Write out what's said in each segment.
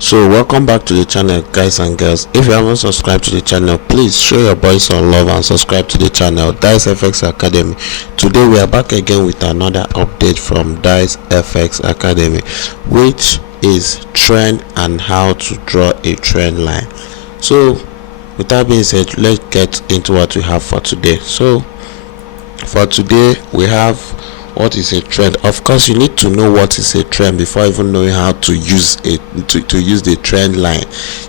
So welcome back to the channel, guys and girls. If you haven't subscribed to the channel, please show your boys some love and subscribe to the channel, Dice FX Academy. Today we are back again with another update from Dice FX Academy, which is trend and how to draw a trend line. So with that being said, let's get into what we have for today. So for today we have what is a trend. Of course, you need to know what is a trend before even knowing how to use it, to use the trend line.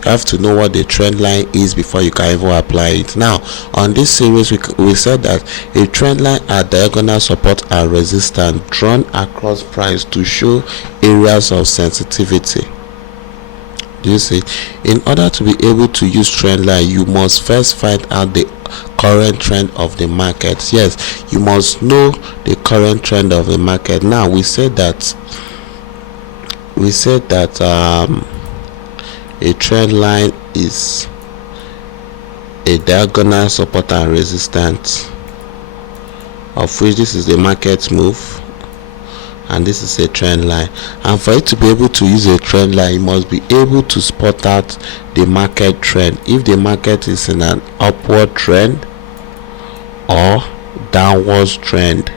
You have to know what the trend line is before you can even apply it. Now on this series we said that a trend line are diagonal support and resistance drawn across price to show areas of sensitivity. Do you see? In order to be able to use trend line, you must first find out the current trend of the market. Yes, you must know the current trend of the market. Now we said that a trend line is a diagonal support and resistance, of which this is the market move and this is a trend line. And for it to be able to use a trend line, you must be able to spot out the market trend, if the market is in an upward trend or downwards trend.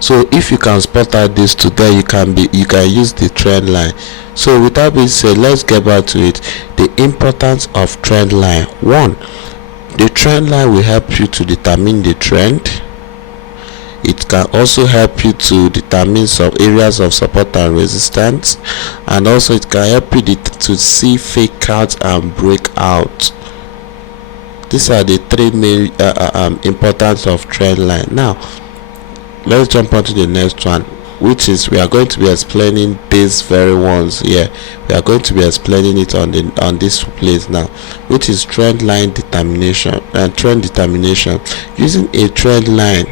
So if you can spot out this today, you can use the trend line. So with that being said, let's get back to it. The importance of trend line. One, the trend line will help you to determine the trend. It can also help you to determine some areas of support and resistance, and also it can help you to see fake out and breakout. These are the three main importance of trend line. Now let's jump on to the next one, which is we are going to be explaining these very ones here. We are going to be explaining it on this place now, which is trend line determination. And trend determination, using a trend line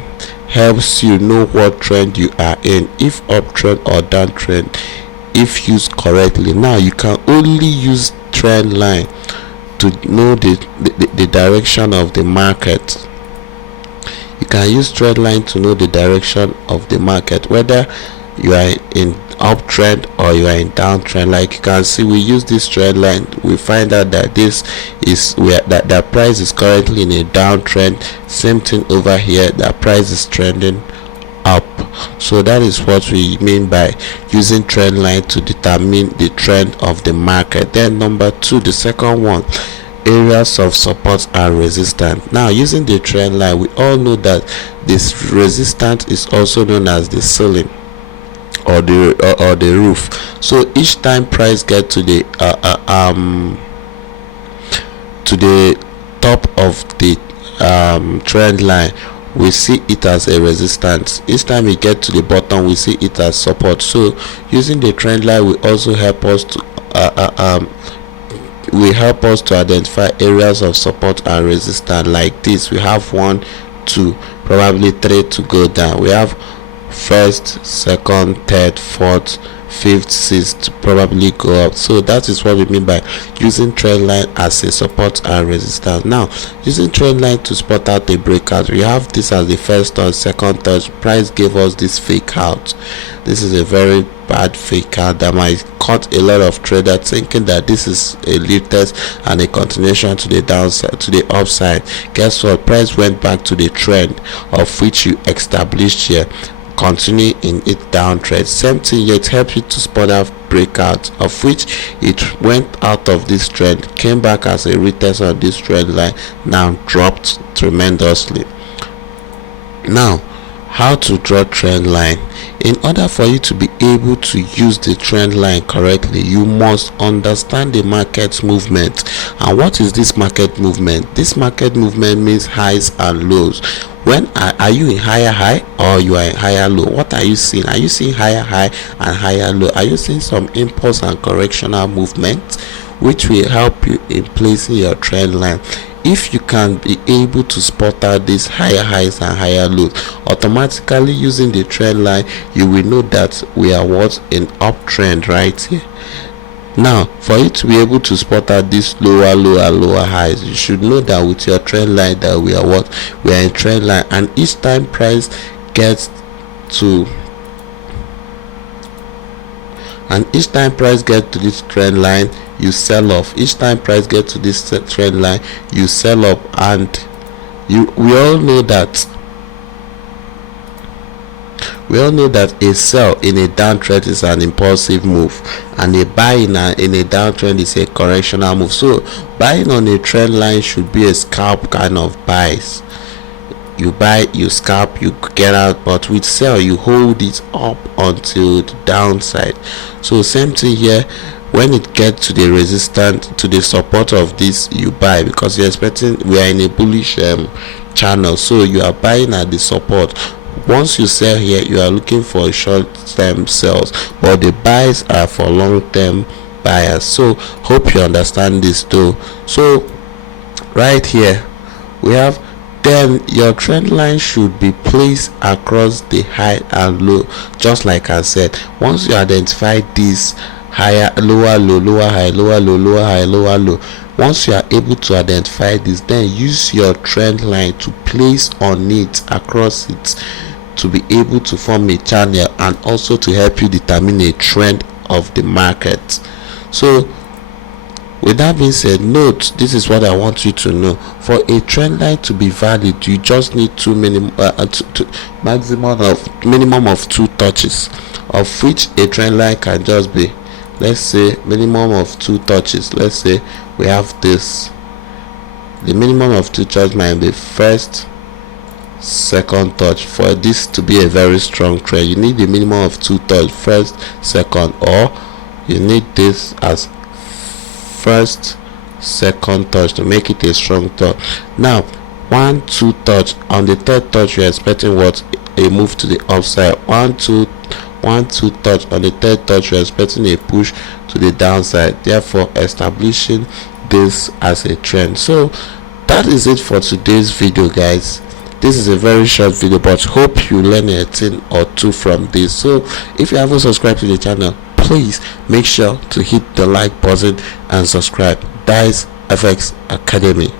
helps you know what trend you are in, if uptrend or downtrend, if used correctly. Now you can only use trend line to know the direction of the market. You can use trend line to know the direction of the market, whether you are in uptrend or you are in downtrend. Like you can see, we use this trend line, we find out that this is where that price is currently in a downtrend. Same thing over here, that price is trending up. So that is what we mean by using trend line to determine the trend of the market. Then number two, the second one, areas of support and resistance. Now using the trend line, we all know that this resistance is also known as the ceiling or the roof. So each time price get to the top of the trend line, we see it as a resistance. Each time we get to the bottom, we see it as support. So using the trend line will also help us to identify areas of support and resistance. Like this, we have 1, 2, probably 3 to go down. We have first, second, third, fourth, fifth, sixth to probably go up. So that is what we mean by using trend line as a support and resistance. Now using trend line to spot out a breakout, we have this as the first or second, third. Price gave us this fake out. This is a very bad fake out that might caught a lot of traders thinking that this is a lead test and a continuation to the downside, to the upside. Guess what? Price went back to the trend of which you established here, continue in its downtrend. Same thing, yet help you to spot out breakout, of which it went out of this trend, came back as a retest on this trend line, now dropped tremendously. Now how to draw trend line. In order for you to be able to use the trend line correctly, you must understand the market movement. And what is this market movement? This market movement means highs and lows. When are you in higher high or you are in higher low? What are you seeing? Are you seeing higher high and higher low? Are you seeing some impulse and correctional movement, which will help you in placing your trend line? If you can be able to spot out these higher highs and higher lows, automatically using the trend line, you will know that we are what, in uptrend right here. Now for you to be able to spot out these lower highs, you should know that with your trend line that we are in trend line, and each time price gets to and each time price get to this trend line, you sell off. Each time price get to this trend line, you sell up. And we all know that a sell in a downtrend is an impulsive move, and a buy in a downtrend is a correctional move. So buying on a trend line should be a scalp kind of buys. You buy, you scalp, you get out. But with sell, you hold it up until the downside. So same thing here. When it gets to the resistance, to the support of this, you buy, because you're expecting, we are in a bullish channel, so you are buying at the support. Once you sell here, you are looking for short-term sales, but the buys are for long-term buyers. So hope you understand this too. So right here we have, then your trend line should be placed across the high and low, just like I said. Once you identify this higher, lower low, lower high, lower low, lower high, lower low, once you are able to identify this, then use your trend line to place on it, across it, to be able to form a channel, and also to help you determine a trend of the market. So with that being said, note, this is what I want you to know. For a trend line to be valid, you just need minimum of 2 touches, of which a trend line can just be, let's say, minimum of 2 touches. Let's say we have this, the minimum of 2 touches might be first, second touch. For this to be a very strong trend, you need the minimum of 2 touch, first, second, or you need this as first, second touch to make it a strong touch. Now 1, 2 touch. On the third touch, you're expecting what? A move to the upside. 1, 2 touch. On the third touch, you're expecting a push to the downside, therefore establishing this as a trend. So that is it for today's video, guys. This is a very short video, but hope you learn a thing or two from this. So if you haven't subscribed to the channel, please make sure to hit the like button and subscribe. That is FX Academy.